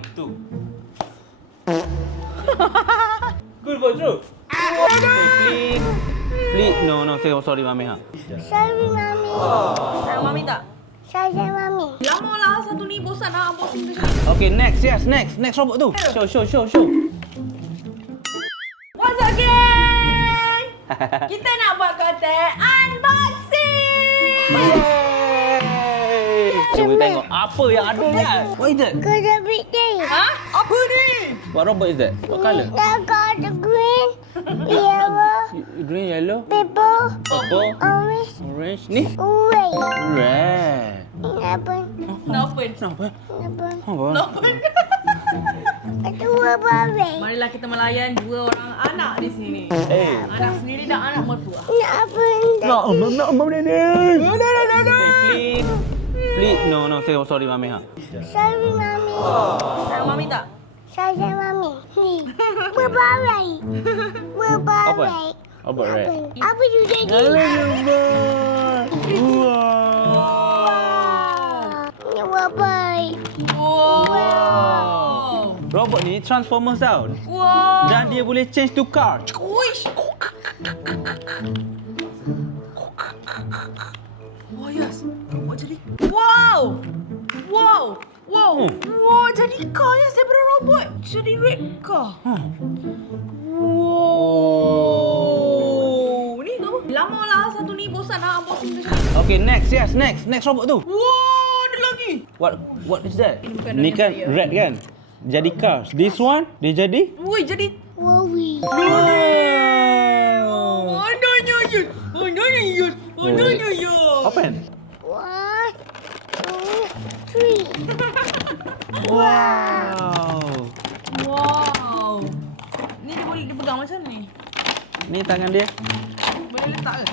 Hantu. Cool for true. Please. Please. No, say sorry, Mami. Sorry, Mami. Sayang Mami tak? Sayang, Mami. Lama lah satu ni bosan lah unboxing tu. Okay, next. Yes, next. Next robot tu. Show. What's up, geng? Kita nak buat konten unboxing. Yeay! Cuba tengok apa yang ada kan. What is that? Got a big day. Ha? Apa ni? What robot is that? What colour? I got the green, yellow, Green, yellow, purple, purple, orange, orange. Ni? red. Red. Apa? Kenapa? Kenapa? Apa? Apa? Dua babi. Marilah kita melayan dua orang anak di sini. Eh. Anak sendiri dan anak mertua. Apa? Please. Please. No, say sorry, Mami. Sorry, Mami. Sayang Mami tak? Sayang, Mami. Ni. Berbarai. Berbarai. Robot red. Apa you jadi? Ni berbarai. Wow. Robot ni Transformers tau. Wow. Dan dia boleh change to car. Uish. Wah, yes. Robot jadi. Wow. Wow, jadi car ya zebra robot. Jadi red car. Wow. Ni tu. Lama lah satu ni bosan lah unboxing tu. Okay, next. Yes, next. Next robot tu. Wow, ada lagi. What is that? Ini bukan Ni yang kan saya. red kan? Jadi cars. This one, dia jadi? Woi, jadi. Wowie. Adanya yus. Open. 1, 2, 3. Wow. Wow. Ni dia boleh dipegang macam ni. Ni tangan dia. Boleh letak ke?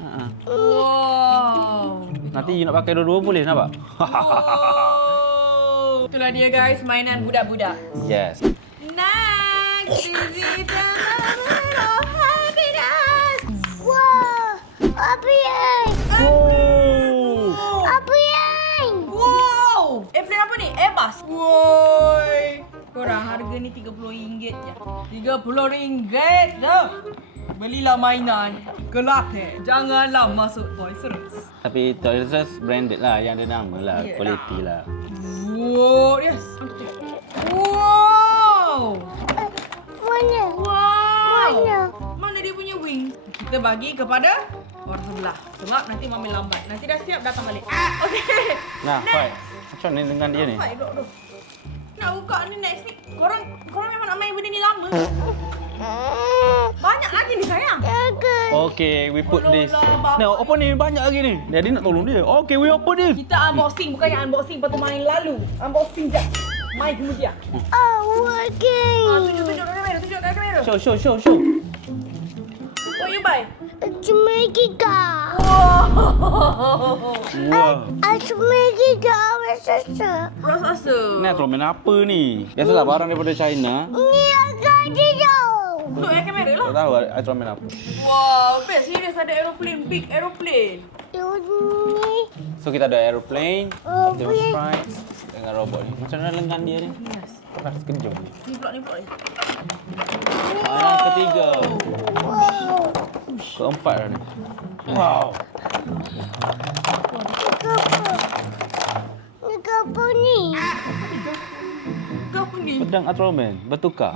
Ha. Wow. Nanti you nak pakai dua-dua boleh nampak? Oh. Itulah dia guys, mainan budak-budak. Yes. Next is the moment of happiness. Wow. Apa yang? Oh. Apa yang? Wow. Airplane apa ni? Airbus. Woi. Korang harga ni RM30 je. RM30 je. Belilah mainan. Kelate. Janganlah masuk Toys R Us. Tapi Toys R Us branded lah, yang ada nama lah, Yelah. quality lah. Wow. Yes. Wow. Mana? Wow. Mana? Mana dia punya wing? Kita bagi kepada orang sebelah. Sebab nanti Mami lambat. Nanti dah siap datang balik. Okey. Nah, Fai. Macam ni dengan dia ni? Baik, duduk. Nak buka ni next ni. Korang memang nak main benda ni lama. Banyak lagi ni sayang. Jaga. Okay, we put Tolonglah, this. Bapak. Nah, apa ni? Banyak lagi ni. Daddy nak tolong dia. Okay, we open this. Kita unboxing, bukannya unboxing lepas tu main lalu. Unboxing je. Main kemudian. Oh, okay. Tunjuk kat kamera, tunjuk kat kamera. Show. What you buy? Cemegika. Wow. Wow. Cemegika rasa. Rasa. Ni Atro main apa ni? Biasalah barang daripada China. Ni agak jauh. Tunjuk kat kamera lah. Tak tahu Atro main apa. Wow, best serius ada aeroplane, big aeroplane. Ini. So kita ada aeroplane, Oh, Optimus boleh. Prime dengan robot ni. Macam mana lengan dia ni? Yes. Kan sekejap ni. Ni pula ni. Mainan ketiga. Wow. Keempat dah ni. Wow. Ni apa ni? Kau pun ni. Pedang Ultraman bertukar.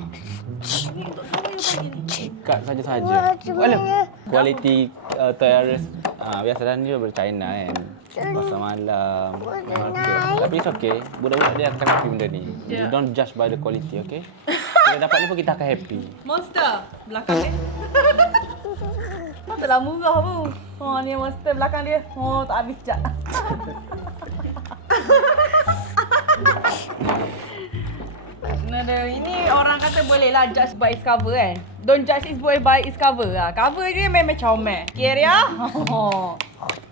Ni untuk saya lagi ni. Kad saja-saja. Wah, macam mana? Kualiti Toys biasalah dia daripada China kan. Pasar malam. nice. Tapi it's okay. Budak-budak dia akan happy benda ni. You Yeah. don't judge by the quality, okay? Kita dapat ni pun kita akan happy. Monster belakang dia. Patutlah murah pun. Oh, ni monster belakang dia. Oh, tak habis jap. Nada, ini orang kata boleh lah judge by its cover kan. Don't judge its boy by its cover lah. Cover dia memang comel. Okay dia?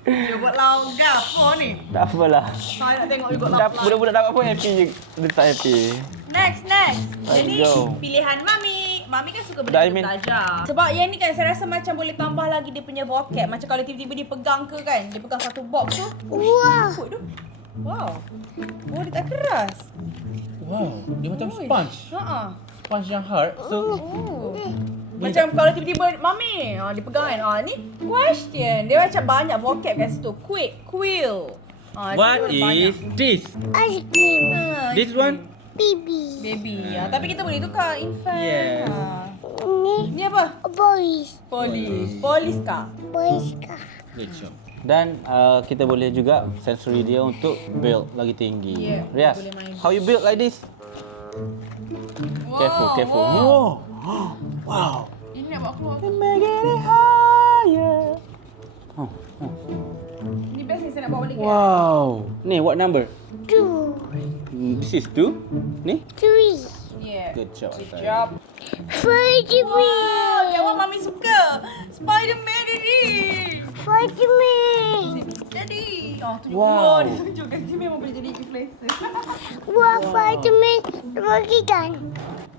Dia buat lauk gapo ni? Tak apalah. Saya nak tengok you buat lauk. Budak-budak dapat pun happy je. Dia tak happy. Next. Let's Jadi go. pilihan Mami. Mami kan suka Dah, I benda mean- belajar. Sebab yang ni kan saya rasa macam boleh tambah lagi dia punya vocab. Macam kalau tiba-tiba dia pegang ke kan. Dia pegang satu box tu. Wah. Ikut tu. Wow. Oh, dia tak keras. Wow, dia macam Ui. sponge. Ha. Sponge yang hard. So, Oh. Macam kalau tiba-tiba Mami, dia pegang kan. Ni question. Dia macam banyak vocab kat situ. Quick, quill. what is this? Ice cream. This one? Baby. Baby. Tapi kita boleh tukar infant. Yes. Ni apa? Boys. Polis. Polis kah? Boys kah? Dan kita boleh juga sensory dia untuk build lagi tinggi. Yeah, Rias, boleh main. how you build like this? Careful, careful. Wow. Wow. Ini nak bawa keluar. Make it higher. Oh. Ni best ni saya nak bawa balik. Wow. Ni what number? 2, This is 2. Ni? 3. Yeah. Good job. Good job. Spider-Man. Yang awak Mami suka. Spider-Man ini. Spider-Man. Jadi. Tunjuk. Wow. Dia tunjuk kat sini memang boleh jadi influencer. Wah, Spider-Man bagi kan?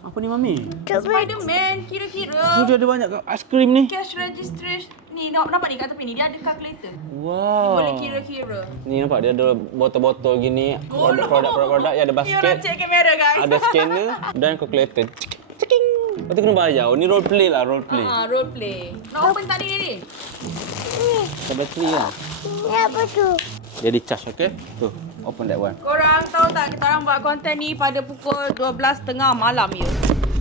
Apa ni Mami? Spider-Man kira-kira. So dia ada banyak aiskrim ni. Cash registration. Ni nampak ni kat tepi ni dia ada calculator. Wow. Boleh kira-kira. Ni nampak dia ada botol-botol gini. Produk-produk yang ada You nak basket. check kamera guys. Ada scanner dan calculator. Ceking. Lepas tu kena bayar. Oh, ni role play lah, role play. Role play. Nak open tadi ni. Ada bateri lah. Ni apa tu? Dia di charge, okay? Tu, open that one. Korang tahu tak kita orang buat konten ni pada pukul 12.30 malam ya.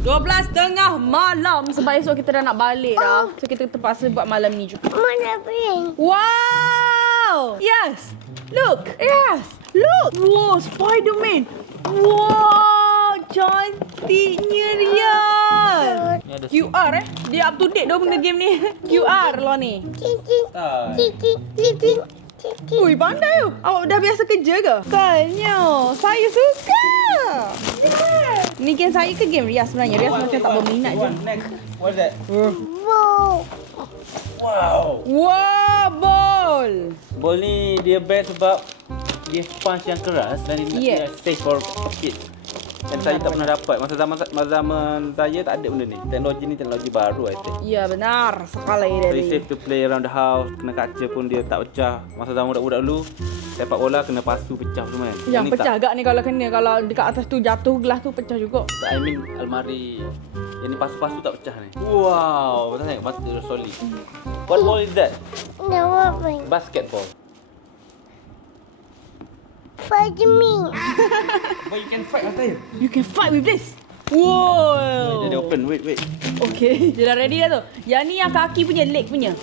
12.30 malam sebab esok kita dah nak balik dah. So kita terpaksa buat malam ni juga. Mana pink? Wow! Yes! Look! Yes! Look! Wow, Spider-Man! Wow! Cantiknya Rias! Ni ada QR Dia up to date dah benda game ni. QR lah ni. Cicing. Ah. Cicing. Cicing. Cicing. Ui, pandai tu. Awak dah biasa kerja ke? Kalnya. Saya suka. Ni game saya ke game Rias sebenarnya? Rias macam tak berminat je. Next. What's that? Wow. Wow. Wow, ball. Ball ni dia best sebab dia sponge yang keras dan dia safe for kids. Dan saya tak pernah dapat. Masa zaman saya tak ada benda ni. Teknologi ni teknologi baru I think. Ya, benar sekali Very dari. safe to play around the house. Kena kaca pun dia tak pecah. Masa zaman budak-budak dulu, sepak bola kena pasu pecah semua kan. Yang Ni pecah tak. agak ni kalau kena. Kalau dekat atas tu jatuh gelas tu pecah juga. I mean almari. Yang ni pasu-pasu tak pecah ni. Wow, betul tak? Batu solid. What ball is that? No apa? Basketball. Spider-Man. But you can fight after you. You can fight with this. Wow. Dia open. Wait. Okay. Dia dah ready dah tu. Yang ni yang kaki punya, leg punya.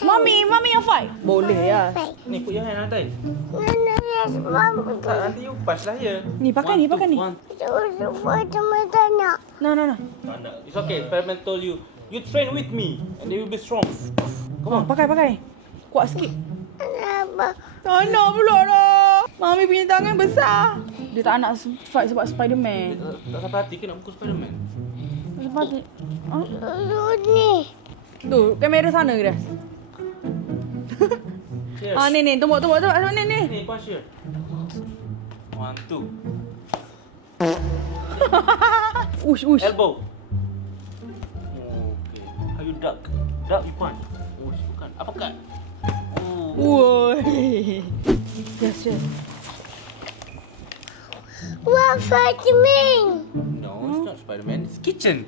Mami yang fight. Boleh ya. Ni put your hand atas. Yes, Mom. Tak, nanti you pass lah ya. Ni pakai ni, pakai ni. Spider-Man tak nak. Nah. It's okay. Spiderman told you. You train with me and you will be strong. Come on, pakai. Kuat sikit. Kenapa? Tak nak pula dah. Mami punya tangan besar. Dia tak nak fight sebab Spider-Man. Tak sampai hati ke nak pukul Spiderman? Sebab dia... Lu ni. Tu, kamera sana ke dah? Cheers. Ni. Tumbuk. Ni. Ni, punch here. 1, 2. Ush. Elbow. Okay. How you duck? Duck, you punch. Ush, bukan. Uppercut. Woi. Yes. Wah, Spider-Man. No, it's not Spiderman. It's kitchen.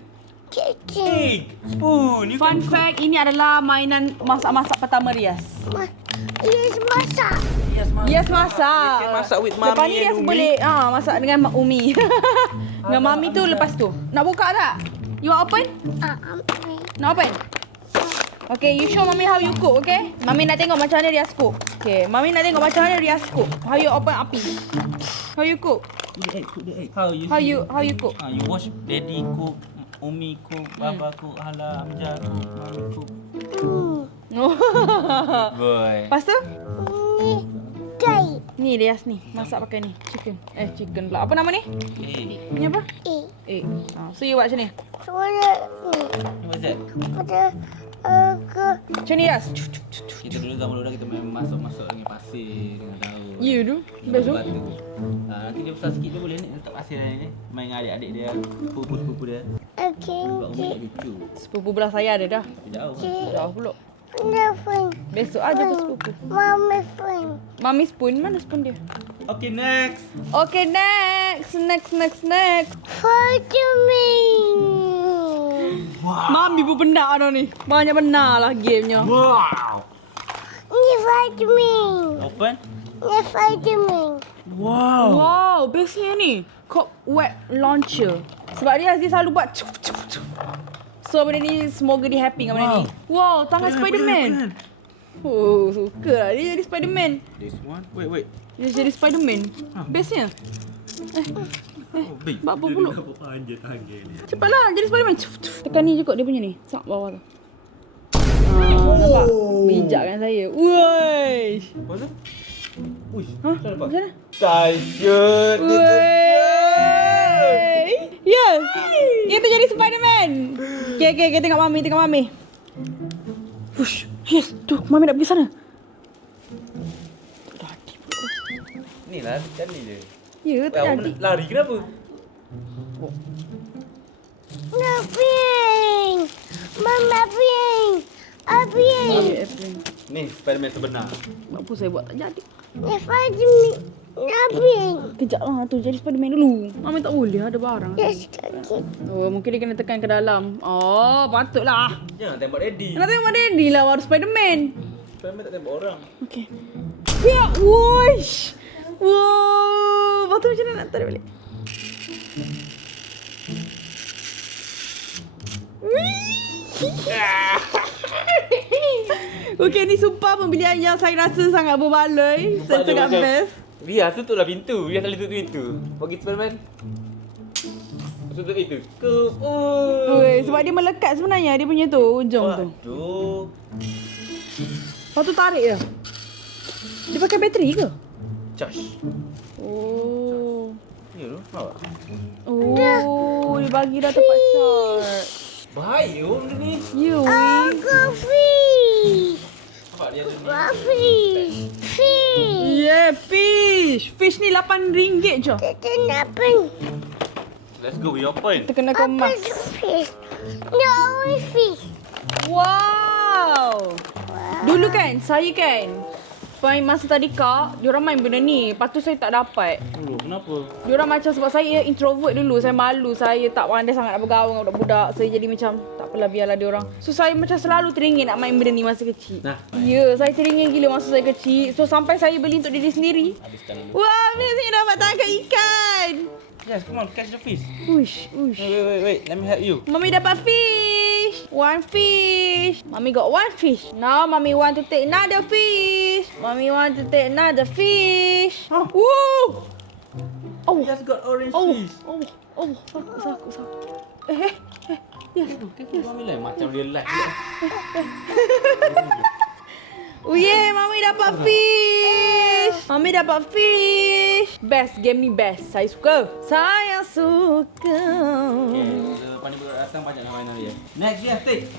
Kitchen. Egg, spoon. You Fun can fact, ini adalah mainan masak-masak pertama Rias. Yes, masak. Yes, masak. You can masak with Lepas Mami ni and Rias Umi. boleh masak dengan Umi. Dengan Mami tu lepas tu. Nak buka tak? You want open? Nak open? Okay, you show Mami how you cook, okay? Mami nak tengok macam mana Rias cook. Okay, Mami nak tengok macam mana Rias cook. How you open api. How you cook? Cook the egg. How you cook? You watch Daddy cook, Umi cook, Baba cook, Hala, Amjad cook, Mami cook. Boy. Lepas tu? Kai. Ni Rias ni, masak pakai ni. Chicken pula. Apa nama ni? Hey, Ni apa? Egg. So you buat macam ni. Suara ni. what's that? Pada ke Macam ni Rias. Kita dulu zaman dulu kita main masuk dengan pasir, dengan daun. You tu. Dengan Best tu. batu. Nanti dia besar sikit dia boleh ni letak pasir ni. Main dengan adik-adik dia, sepupu-sepupu dia. Sebab Umi tak lucu. Sepupu belah saya ada dah. Tapi jauh. Jauh pula. Nelfon. Besok aja ke sepupu. Mama phone. Mami spoon, mana spoon dia? Okay, next. Okay, next. Vitamin. Mami pun benar dah ni. Banyak benar lah gamenya. Wow. Ni vitamin. Open. Ni vitamin. Wow. Wow, bestnya ni. Kop wet launcher. Sebab dia selalu buat cuk cuk cuk. So benda ni semoga dia happy dengan benda ni. Wow, tangan Spiderman. Oh, suka lah dia jadi Spiderman. This one. Wait. Dia jadi Spiderman. Bestnya. Oh, big. Buat apa pula? Panjat tangan dia. Cepatlah jadi Spiderman. Cuk, cuk. Tekan ni juga dia punya ni. Sak bawah tu. Nampak? Bijak kan saya. Woi. Apa tu? Uish. Ha? Macam mana? Dahsyat. Wey. Yes. Itu jadi Spiderman. Okay, tengok mami. Hush. Yes, tu mami nak pergi sana. Tak jadi pula. Ni lah, macam ni je. Ya, tak jadi. Lari kenapa? Pink. Mama pink. Pink. Ya, airplane. Ni Spiderman sebenar. Apa saya buat tak jadi? Ni vitamin. Pink. Kejap lah tu jadi Spiderman dulu. Mami tak boleh ada barang. Yes, kaki. Oh, mungkin dia kena tekan ke dalam. Oh, patutlah. Jangan tembak Daddy. Nak tengok Daddy lah baru Spiderman. Spiderman tak tembak orang. Okay. Ya, wush. Wow, lepas tu macam mana nak tarik balik? Okay, ni sumpah pembelian yang saya rasa sangat berbaloi. Saya sangat best. Ria, tutuplah pintu. Ria tak boleh tutup pintu. Pergi Spiderman. Tutup pintu. Oi, sebab dia melekat sebenarnya dia punya tu, ujung tu. Aduh. Lepas tu tarik je. Dia pakai bateri ke? Charge. Oh. Ya tu. Nampak? Oh, dia bagi dah tempat charge. Bahaya benda ni. Ya, weh. Aku fish. Nampak dia tu ni. Fish. Fish. Yeah, fish. Fish ni RM8 je. Kita nak pink. Let's go, we open. Kita kena kemas. Fish. No, fish. Wow. Dulu kan, saya kan main masa tadika, diorang main benda ni. Lepas tu saya tak dapat. Oh, kenapa? Diorang macam sebab saya introvert dulu, saya malu, saya tak pandai sangat nak bergaul dengan budak-budak. Saya jadi macam tak apalah biarlah diorang. So saya macam selalu teringin nak main benda ni masa kecil. Nah. Ya, saya teringin gila masa saya kecil. So sampai saya beli untuk diri sendiri. Habiskan dulu. Wah, ni saya dapat tangkap ikan. Yes, come on, catch the fish. Uish. Wait. Let me help you. Mami dapat fish. One fish. Mami got one fish. Now Mami want to take another fish. Mami want to take another fish. Woo! Oh. We just got orange Oh. fish. Oh. Sakut. Yes. Kenapa Mami lain macam real life? Oh yeah, Mami dapat fish. Mami dapat fish. Best game ni best. Saya suka. Saya suka. Okay, lepas ni budak datang banyak nak mainan dia. Next dia, take.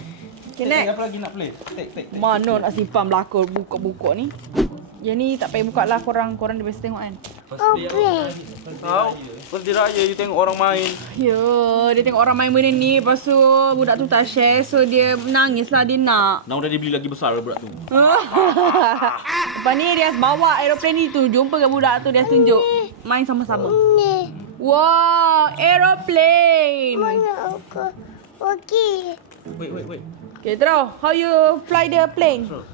Okay, Take, next. apa lagi nak play? Take. Mana nak simpan belakang buka-buka ni. Yang ni tak payah buka lah korang dia biasa tengok kan. First day raya you tengok orang main. Ya, dia tengok orang main benda ni. Lepas tu budak tu tak share. So dia menangis lah dia nak. Now dah dia beli lagi besar budak tu. Lepas ni dia bawa aeroplane ni tu. Jumpa kat budak tu dia tunjuk. Main sama-sama. Ni. Wow, aeroplane. Mana aku? Okey. Wait. Okay, terus. How you fly the plane? Throw.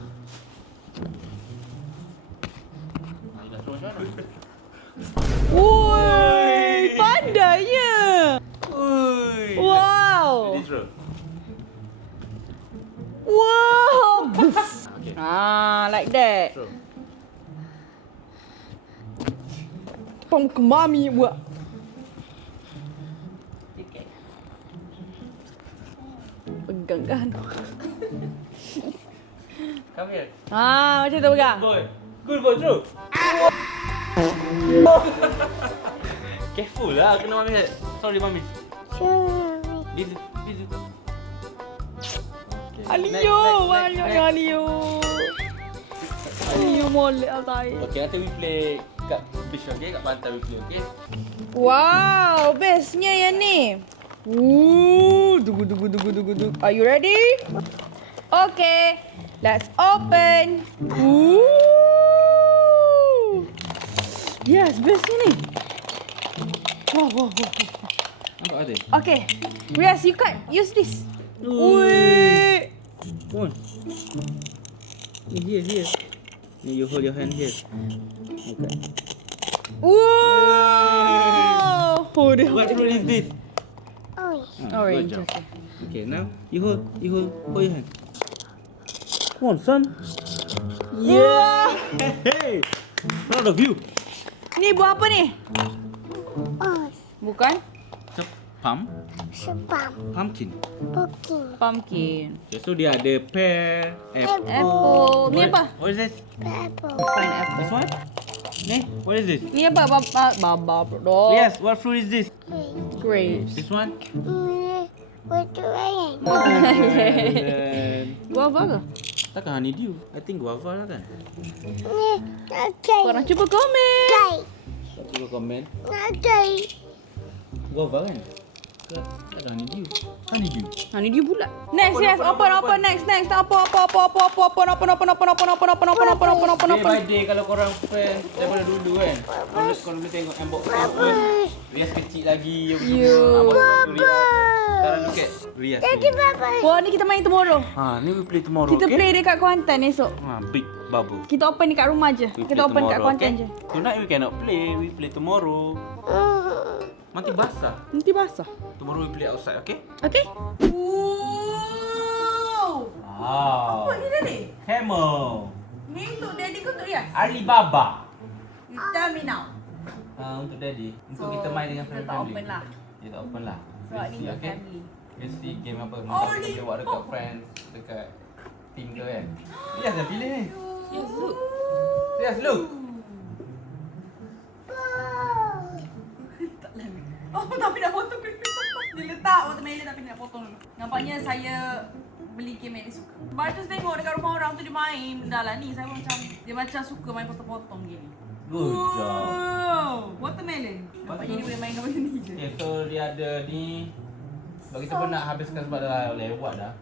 Dah throw macam mana? Woi, pandainya. Ui. Wow. Ready, throw. Wow. Okay. Like that. Throw. Pom ke mami buat. Pegang kan. Come here. Macam tu pegang. Good boy, throw. Careful lah, kena Mami. Sorry Mami. Sorry. This. Okay. Alio, Next. Alio. Alio molek lah saya. Okay, nanti we play kat beach, okay? Kat pantai we play, okay? Wow, bestnya yang ni. Dugu. Are you ready? Okay, let's open. Yes, best ni. Wow. Nampak ada? Okay. Riaz, you can't use this. Ui. Wait. Come on. Here. Ni you hold your hand here. Okay. Wow. Oh, dia. What fruit is this? Orange. Good job. Okay. Okay, now you hold your hand. Come on, son. Yeah. Hey, proud of you. Ni buah apa ni? Bukan? Pumpkin. Pumpkin. Okay, so dia ada pear, apple. Apple. Ni apa? What is this? Pineapple. This one? Ni, what is this? Ni apa? Baba. Yes, what fruit is this? Grapes. This one? Guava ke? Takkan honeydew. I think guava lah kan? Korang cuba komen. Tak cuba komen. Guava kan? Takkan honeydew. Honeydew pula. Next, yes. Open. Next. Open. Day by day kalau korang fans daripada dulu kan. Korang boleh tengok Mbok first. Rias kecil lagi. Abang bantu Rias. Sekarang look at Rias. Wah, ni kita main tomorrow. Ni we play tomorrow. Kita okay? play dekat Kuantan esok. Big bubble. Kita open dekat rumah je. We Kita play open dekat tomorrow, Kuantan je. Tonight we cannot play. We play tomorrow. Nanti basah. Nanti basah. Tomorrow we play outside, okay? Okay? Wow. Apa ni tadi? Camel. Ni untuk daddy ke untuk Riaz? Alibaba. You tell me now. Untuk daddy. Untuk So, kita main dengan kita family. tak open lah. Kita open lah. Sebab ni untuk family. We'll see game apa. Oh, Mungkin ni. kita buat dekat friends. Dekat team ke kan. Riaz dah pilih ni. Yes, look. Riaz, look. Oh, tapi nak potong dulu. Dia letak watermelon tapi nak potong dulu. Nampaknya saya beli game yang dia suka. Baru tu tengok dekat rumah orang tu dia main. Dah lah ni, saya macam dia macam suka main potong-potong gini. Good job. Wow, watermelon. Nampaknya dia boleh main dengan ni je. Okay, so dia ada ni. Sebab kita pun nak habiskan sebab dah lewat dah.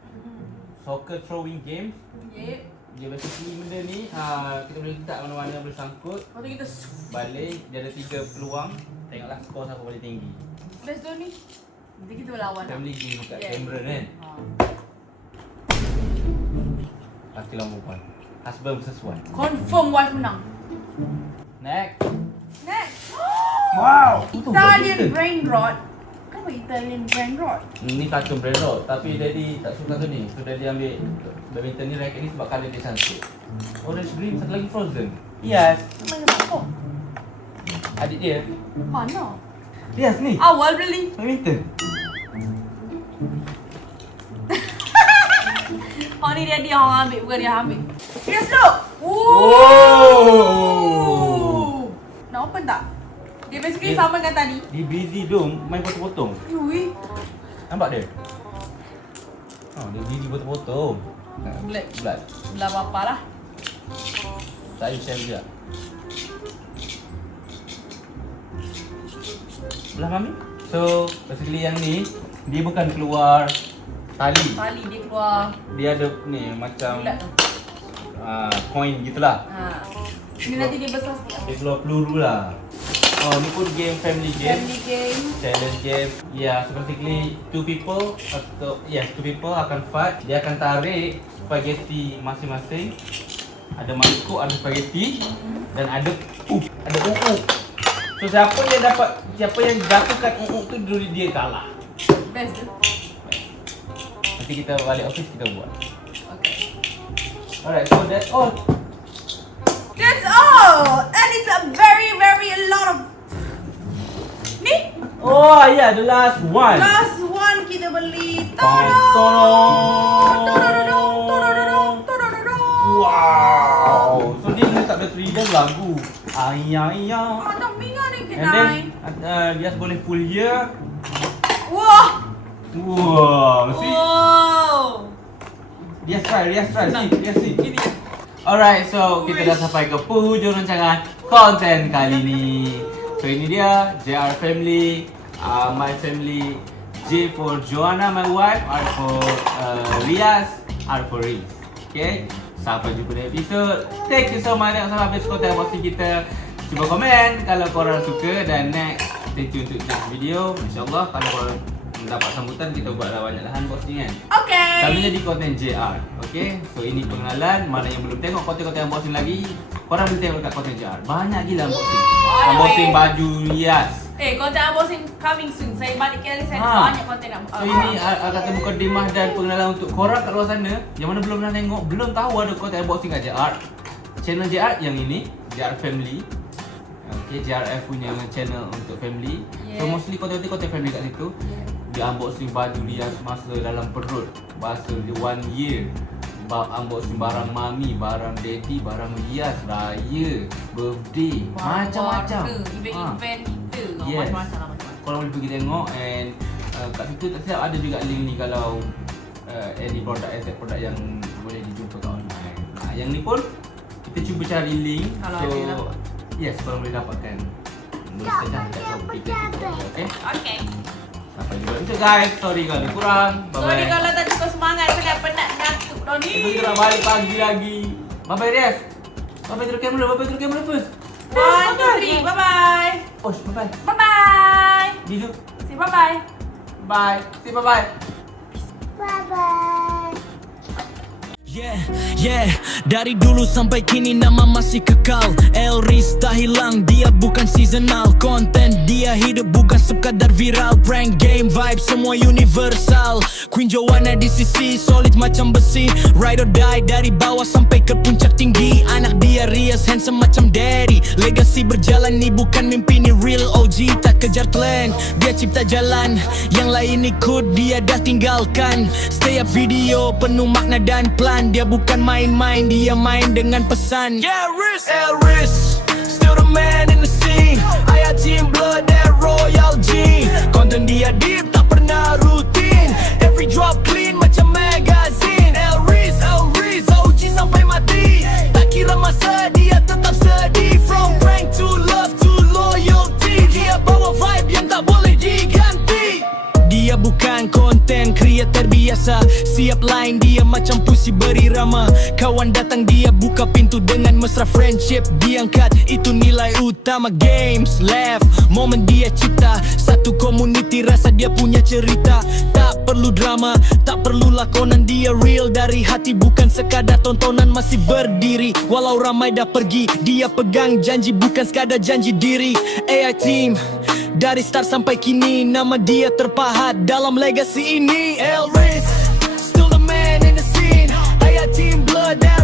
Soccer throwing games. Yep. Dia basically benda ni kita boleh letak mana-mana boleh sangkut. Lepas tu kita Balik, dia ada 3 peluang. Tengoklah skor siapa paling tinggi. best tu ni. Nanti kita berlawan lah. Family game kat Yeah. Cameron kan. Laki lawan perempuan. Husband versus wife. Confirm wife menang. Next. Next. Wow. Italian brain rot. Kenapa Italian brain rot? Ni kartun brand rot. Tapi daddy tak suka tu ni. So daddy ambil badminton ni racket ni sebab colour dia cantik. Orange green, satu lagi frozen. Yes. Main dengan siapa? Adik dia. Mana? Yes ni. Awal beli. Badminton. Oh ni dia orang ambil, bukan dia ambil. Yes, look. Oh. Nak open tak? Dia basically Dia- sama dengan tadi. Dia busy dong main potong-potong. Yui. Nampak dia? Oh, dia busy potong-potong. Bulat. Bulat. Sebelah bapa lah. Saya share juga. Belah mami. So, basically yang ni dia bukan keluar tali. Tali dia keluar Dia ada ni macam bulat tu. coin gitulah. Ini nanti dia besar sikit. Dia keluar peluru lah. Oh, ni pun game family game. Family game. Challenge game. Yeah, so basically two people akan fight. Dia akan tarik spaghetti masing-masing. Ada mangkuk, ada spaghetti dan ada ada uuk. So siapa yang jatuhkan uuk tu dulu dia kalah. Best tu. Nanti kita balik office kita buat. Okay. Alright, so that's all. That's all. And it's a very a lot of. Ni Oh yeah, the last one. last one kita beli. Wow. So dia ni tak ada rhythm lagu. Ayah. Ada minga ni And then kedai. dia boleh pull here. Wah. Wow, see? Wow. Dia try. See. Gini. Alright, so kita dah sampai ke penghujung rancangan konten kali ni. So ini dia JR Family, my family. J for Joanna, my wife. R for Riaz, R for Riz. Okay, sampai jumpa di episod. Thank you so much sampai habis konten boxing kita. Cuba komen kalau korang suka. Dan next, stay tune untuk next video. InsyaAllah kalau korang mendapat sambutan, kita buatlah banyak lah unboxing kan. Okay. Selalunya di konten JR. Okay, so ini pengenalan. Mana yang belum tengok konten-konten unboxing lagi, korang boleh tengok dekat konten JR. Banyak gila unboxing. Unboxing baju hias. Konten unboxing coming soon. Saya balik KL, saya ada banyak konten nak. So ini kata mukadimah dan pengenalan untuk korang kat luar sana yang mana belum pernah tengok, belum tahu ada konten unboxing kat JR. Channel JR yang ini, JR Family. Okay, JRF punya channel untuk family. So mostly konten family kat situ. Dia unboxing baju dia semasa dalam perut. Bahasa dia 1 year. Unboxing barang mami, barang daddy, barang hias, raya, birthday, macam-macam. Event kita. Yes. Macam-macam lah, macam-macam. Korang boleh pergi tengok. And kat situ tak silap ada juga link ni kalau any product, asset product yang boleh dijumpa kat online. Yang ni pun kita cuba cari link. Kalau So ada dapat. yes, korang boleh dapatkan. Boleh saja dekat Shopee ke kita. Okay? Okay. Sampai jumpa besok guys. Sorry kalau kurang. Bye-bye. Sorry kalau tak cukup semangat, saya dah penat ngantuk dah ni. Kita nak balik pagi lagi. Bye-bye Res. Bye-bye through camera first. 1, 2, 3, bye-bye. Oh, bye-bye. Bye-bye. Bisu. Say bye-bye. Bye. Say bye-bye. Bye-bye. Yeah, dari dulu sampai kini nama masih kekal. Elris tak hilang, dia bukan seasonal. Konten dia hidup bukan sekadar viral. Prank game vibe semua universal. Queen Joanna di sisi solid macam besi. Ride or die dari bawah sampai ke puncak tinggi. Anak dia Rias handsome macam daddy. Legacy berjalan ni bukan mimpi ni real OG. Tak kejar trend, dia cipta jalan. Yang lain ikut dia dah tinggalkan. Setiap video penuh makna dan plan. Dia bukan main-main, dia main dengan pesan. Yeah, Elris, still the man in the scene. Ayah team blood, that royal G. Konten dia deep, tak pernah rutin. Every drop clean macam magazine. Elris, OG sampai mati. Tak kira masa, dia tetap steady. From prank to love to loyalty. Dia bawa vibe yang tak boleh diganti. Dia bukan konten creator biasa. Siap line dia macam pusi berirama. Kawan datang dia buka pintu dengan mesra friendship diangkat. Itu nilai utama games left. Momen dia cipta satu community, rasa dia punya cerita. Tak perlu drama, tak perlu lakonan. Dia real dari hati, bukan sekadar tontonan. Masih berdiri walau ramai dah pergi. Dia pegang janji, bukan sekadar janji diri. AI team dari start sampai kini, nama dia terpahat dalam legacy ini. Elris, still the man in the scene. Ayah team blood, that